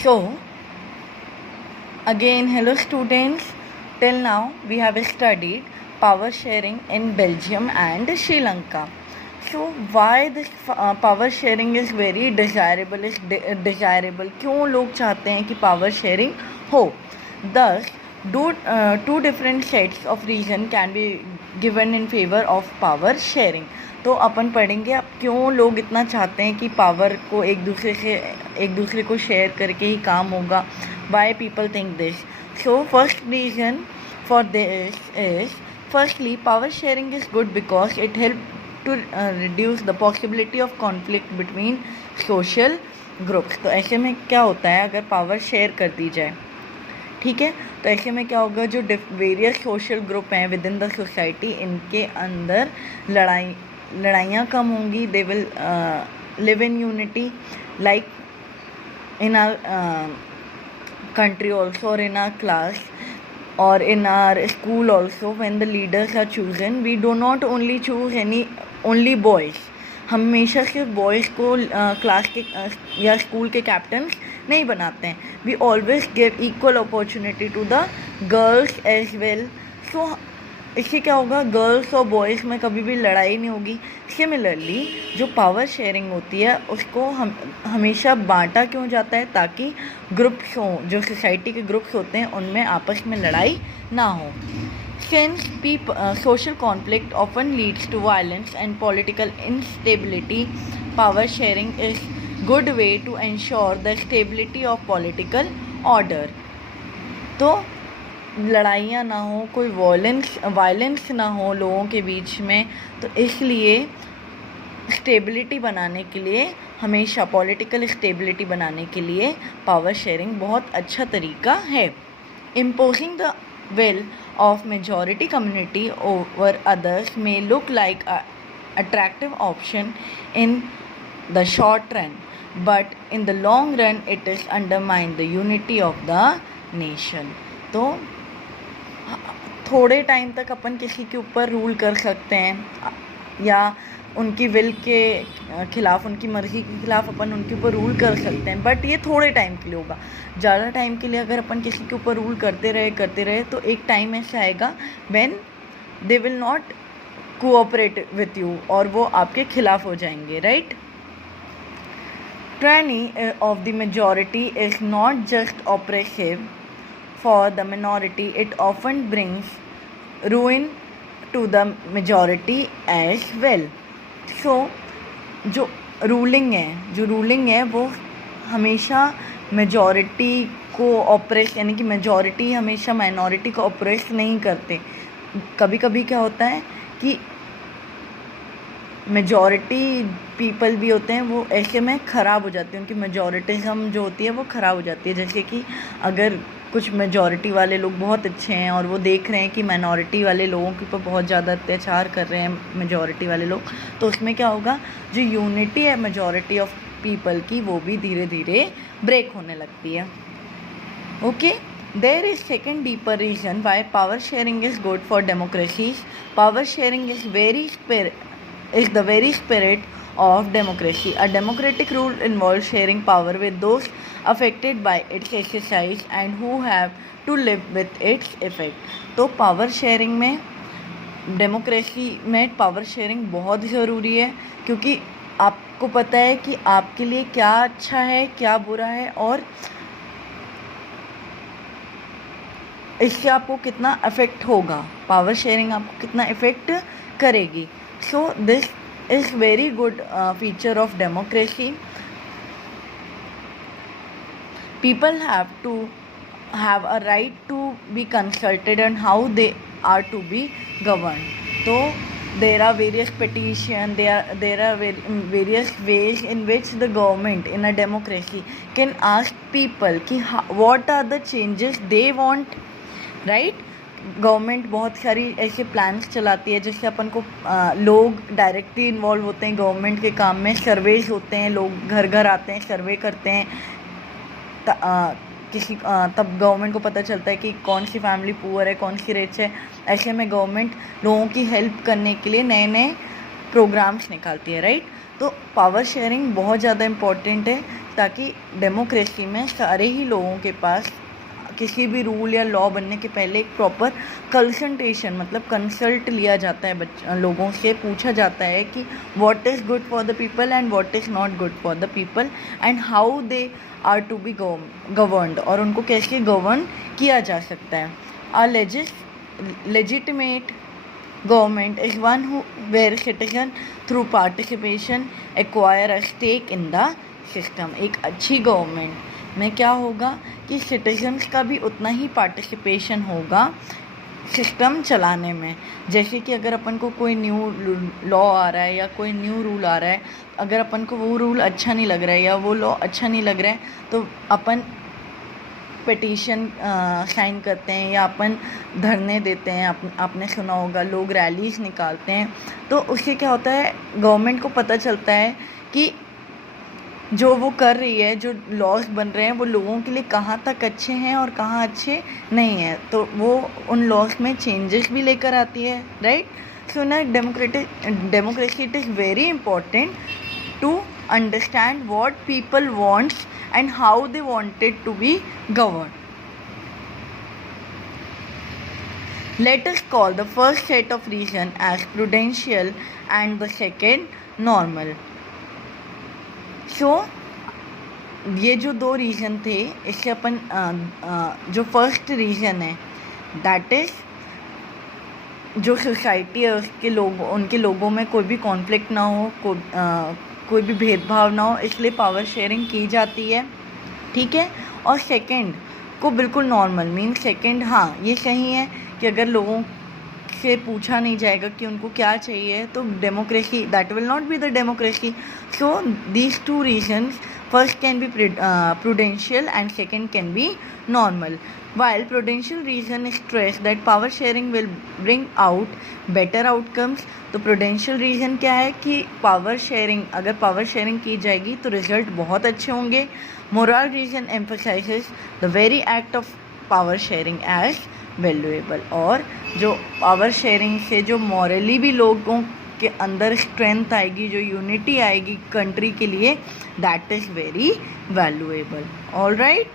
So, again, hello students. Till now, we have studied power sharing in Belgium and Sri Lanka. So, why this power sharing is very desirable? Is desirable? क्यों लोग चाहते हैं कि power sharing हो? Thus, two different sets of reason can be given in favor of power sharing. तो अपन पढ़ेंगे अब क्यों लोग इतना चाहते हैं कि पावर को एक दूसरे को शेयर करके ही काम होगा. Why people think this? So first reason for this is, firstly, power sharing is good because it helps to reduce the possibility of conflict between social groups. तो ऐसे में क्या होता है, अगर पावर शेयर कर दी जाए, ठीक है, तो ऐसे में क्या होगा, जो वेरियस सोशल ग्रुप हैं विद इन द सोसाइटी, इनके अंदर लड़ाइयाँ कम होंगी. They will live in unity, like in our country also, or in our class, or in our school also. When the leaders are chosen, we do not only choose only boys. हमेशा सिर्फ boys को class के या school के captains नहीं बनाते हैं. We always give equal opportunity to the girls as well. So इससे क्या होगा, गर्ल्स और बॉयज़ में कभी भी लड़ाई नहीं होगी. सिमिलरली जो पावर शेयरिंग होती है उसको हमेशा बांटा क्यों जाता है, ताकि ग्रुप्स हों, जो सोसाइटी के ग्रुप्स होते हैं उनमें आपस में लड़ाई ना हो. Since social conflict often leads to violence and political instability, power sharing is good way to ensure the stability of political order. तो लड़ाइयाँ ना हो, कोई वायलेंस ना हो लोगों के बीच में, तो इसलिए स्टेबिलिटी बनाने के लिए, हमेशा पॉलिटिकल स्टेबिलिटी बनाने के लिए पावर शेयरिंग बहुत अच्छा तरीका है. Imposing the will of majority community over others may look like an attractive option in the short run, but in the long run it is undermine the unity of the nation. तो थोड़े time तक अपन किसी के ऊपर rule कर सकते हैं, या उनकी विल के खिलाफ, उनकी मर्ज़ी के खिलाफ अपन उनके ऊपर रूल कर सकते हैं, बट ये थोड़े टाइम के लिए होगा. ज़्यादा टाइम के लिए अगर अपन किसी के ऊपर रूल करते रहे तो एक टाइम ऐसा आएगा when they will not cooperate with you, और वो आपके खिलाफ हो जाएंगे, right. Tyranny of the majority is not just oppressive for the minority, it often brings ruin to the majority as well. So जो रूलिंग है वो हमेशा मेजॉरिटी को ऑप्रेस, यानी कि मेजॉरिटी हमेशा माइनॉरिटी को ऑप्रेस नहीं करते. कभी कभी क्या होता है कि मेजॉरिटी पीपल भी होते हैं, वो ऐसे में ख़राब हो जाती है, उनकी मेजॉरिटिज़म जो होती है वो ख़राब हो जाती है. जैसे कि अगर कुछ मेजॉरिटी वाले लोग बहुत अच्छे हैं और वो देख रहे हैं कि माइनॉरिटी वाले लोगों के ऊपर बहुत ज़्यादा अत्याचार कर रहे हैं मेजॉरिटी वाले लोग, तो उसमें क्या होगा, जो यूनिटी है मेजॉरिटी ऑफ पीपल की, वो भी धीरे धीरे ब्रेक होने लगती है. Okay, there is second deeper reason why power sharing is good for democracies. Power sharing is the very spirit of democracy. A democratic rule involves sharing power with those affected by its exercise and who have to live with its effect. तो power sharing में, democracy में power sharing बहुत ज़रूरी है, क्योंकि आपको पता है कि आपके लिए क्या अच्छा है, क्या बुरा है, और इससे आपको कितना अफेक्ट होगा, पावर शेयरिंग आपको कितना अफेक्ट करेगी. So this is very good feature of democracy. People have to have a right to be consulted on how they are to be governed. So there are various petitions, there are various ways in which the government in a democracy can ask people कि what are the changes they want, right. Government बहुत सारी ऐसे plans चलाती है जिससे अपन को लोग directly involve होते हैं गवर्नमेंट के काम में. सर्वेज होते हैं, लोग घर घर आते हैं, सर्वे करते हैं, तब गवर्नमेंट को पता चलता है कि कौन सी फैमिली पुअर है, कौन सी रिच है. ऐसे में गवर्नमेंट लोगों की हेल्प करने के लिए नए नए प्रोग्राम्स निकालती है, राइट. तो पावर शेयरिंग बहुत ज़्यादा इम्पॉर्टेंट है. ताकि डेमोक्रेसी में सारे ही लोगों के पास किसी भी रूल या लॉ बनने के पहले एक प्रॉपर कंसल्टेशन मतलब कंसल्ट लिया जाता है, लोगों से पूछा जाता है कि what is good for the people and what is not good for the people and how they are to be governed, और उनको कैसे गवर्न किया जा सकता है. अ legitimate government is one where citizen through participation acquire a stake in the system. एक अच्छी government में क्या होगा कि सिटीजन्स का भी उतना ही पार्टिसिपेशन होगा सिस्टम चलाने में. जैसे कि अगर अपन को कोई न्यू लॉ आ रहा है या कोई न्यू रूल आ रहा है, अगर अपन को वो रूल अच्छा नहीं लग रहा है या वो लॉ अच्छा नहीं लग रहा है, तो अपन पिटीशन साइन करते हैं या अपन धरने देते हैं. आपने सुना होगा लोग रैलीज निकालते हैं. तो उससे क्या होता है, गवर्नमेंट को पता चलता है कि जो वो कर रही है, जो लॉज बन रहे हैं वो लोगों के लिए कहाँ तक अच्छे हैं और कहाँ अच्छे नहीं हैं, तो वो उन लॉज में चेंजेस भी लेकर आती है, राइट. सो ना democracy it is very important to understand what people wants and how they wanted to be governed. Let us call the first set of reason as prudential and the second normal. So ये जो दो reason थे, इससे अपन जो first reason है that is जो society है उनके लोगों में कोई भी कॉन्फ्लिक्ट ना हो, कोई भी भेदभाव ना हो, इसलिए पावर शेयरिंग की जाती है, ठीक है. और सेकंड को बिल्कुल नॉर्मल मीन सेकंड, हाँ ये सही है कि अगर लोगों से पूछा नहीं जाएगा कि उनको क्या चाहिए, तो democracy that will not be the democracy. So these two reasons, first can be prudential and second can be normal. While prudential reason stress that power sharing will bring out better outcomes, तो prudential reason क्या है कि power sharing, अगर power sharing की जाएगी तो result बहुत अच्छे होंगे. Moral reason emphasizes the very act of power sharing as valuable. और जो पावर शेयरिंग से जो मॉरली भी लोगों के अंदर स्ट्रेंथ आएगी, जो यूनिटी आएगी कंट्री के लिए, that is very valuable. All right.